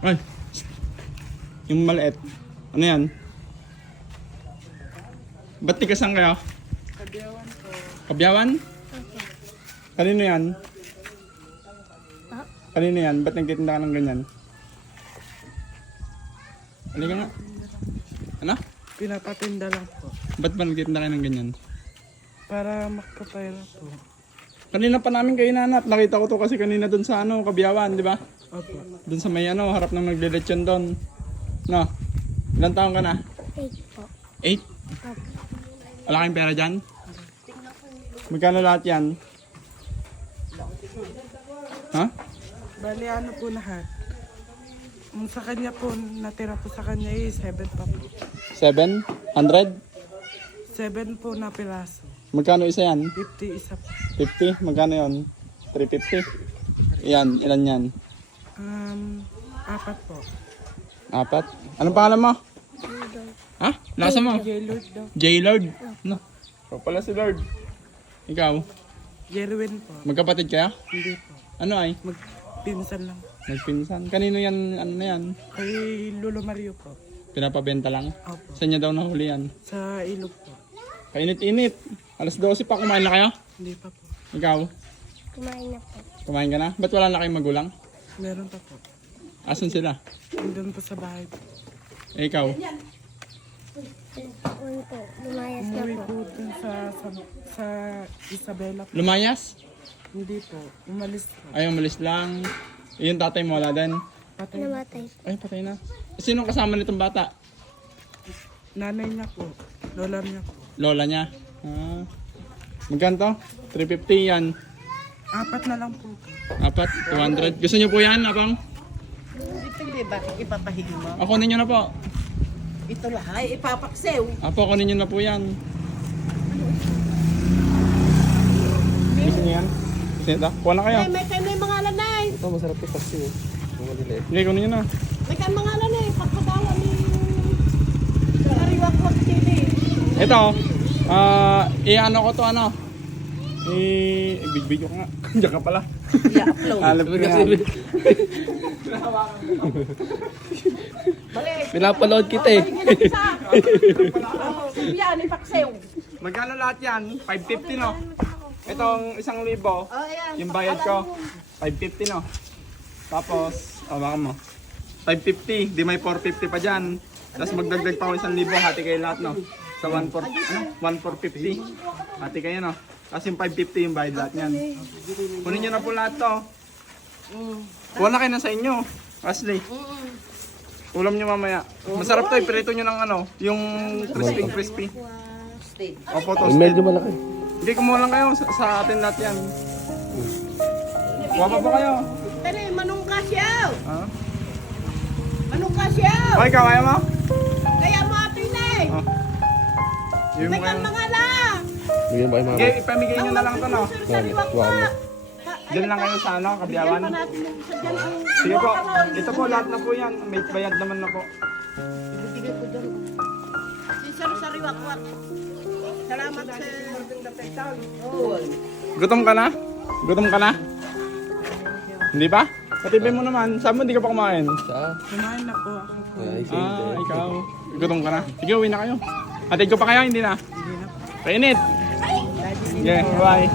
Ay. Yung maliit. Ano yan? Ba't tigasan kayo? Kabyawan po. Kabyawan? Kanino yan? Ah? Kanino yan? Ba't nagtitinda ka ng ganyan? Halika nga. Ano? Pinapatinda lang po. Ba't ba nagtitinda ka ng ganyan? Para makapayra po. Kanina pa namin kayo nanap. Nakita ko to kasi kanina dun sa ano, Kabyawan, di ba? Opo. Dun sa may ano, harap ng nagliletsyon doon. No? Ilan taon ka na? 8 po. 8? Opo. Wala kayong pera dyan? Magkano lahat yan? Ha? Bali ano po lahat. Ang sa kanya po, natira po sa kanya is 7 pa po. 7? 100? 7 po na piraso. Magkano isa yan? 50 isa po. 50? Magkano yon? 350? Yan, ilan yan? 4 po. 4? Anong pangalan mo? Ha? Lasa mo? J-Lord daw. J-Lord? No. Ikaw pala si Lord. Ikaw? Jerwin po. Magkapatid kaya? Hindi po. Ano ay? Magpinsan lang. Nagpinsan. Kanino yan? Ano na yan? Kay Lolo Mario po. Pinapabenta lang? Opo. Saan niya daw nahuli yan? Sa ilog po. Kainit-init. Alas 12 pa. Kumain na kayo? Hindi pa po. Ikaw? Kumain na po. Kumain ka na? Ba't wala na kayong magulang? Meron pa po. Asan sila? Nandun po sa bahay po. Eh, ikaw? Ano po, lumayas na Umuwi po. po dun sa Isabela po. Lumayas? Hindi po. Umalis po. Ay, umalis lang. Yung tatay mo wala din? Patay. Namatay. Ay, patay na. Sino kasama nitong bata? Nanay niya po. Lola niya po. Lola niya. Ah. Magkano to? 350 yan. 4 na lang po. 4, 200. Gusto niyo po yan, abang? Depende, bakit ipapahigin mo? Ako ninyo na po. Ito lang, ay ipapaksew. Apo, ako ninyo na po yan. Gusto niyo yan? Gusto niyo ito? Kuha na kayo. May mangalan na eh. Ito, masarap yung kasi. Hindi, kunin niyo na. May mangalan na eh. Pagkadawa ni Kariwakwak Chili. Ito, i-ano ko to ano? I-big-big ko nga. Diyan ka pala. I-upload. Alam ko yan. Pinapaload kita eh. Yan, ipaksew. Magkano lahat yan? 550 no? Itong 1,000, Oh, ayan. yung bayad ko, 550 no? Tapos, baka mo, 550, di may 450 pa dyan. Tapos magdagdag pa ako 1,000, hati kayo lahat no? Sa 1,450, hati kayo no? Tapos yung 550 yung bayad lahat yan. Kunin nyo na po lahat to. Kuha na kayo na sa inyo, Ashley. Ulam nyo mamaya. Masarap to, iprito nyo ng ano, yung crispy. Opo, Medyo toasted. malaki. Hindi, kumuha lang kayo sa atin lahat yan. Kuha pa po kayo. Tani, manong kasyaw. Ha? Manong kasyaw. Okay, kaya mo? Kaya mo atin na eh. Oh. Yung May mga... kang mangalan. Bigyan ba kayo mga... Okay, ipamigay nyo na lang to no? Sa Kariwakwak. Diyan lang kayo sa ano, Kabyawan. Pa natin yung isa dyan ang... Sige po, ito po lahat na po yan. May bayad naman na po. Ibigay ko dyan. Si Sir Sariwakwak. Salamat sa... Oh. Gutom ka na? Gutom ka na? Hindi pa? Patibay mo naman. Saan mo hindi ka pa kumain? Saan? Kumain na po ako po. Ay, same Ah, ikaw. Gutom ka na? Sige, uwi na kayo. Atid ko pa kayo, hindi na? Hindi na po. Painit! Sige, bye.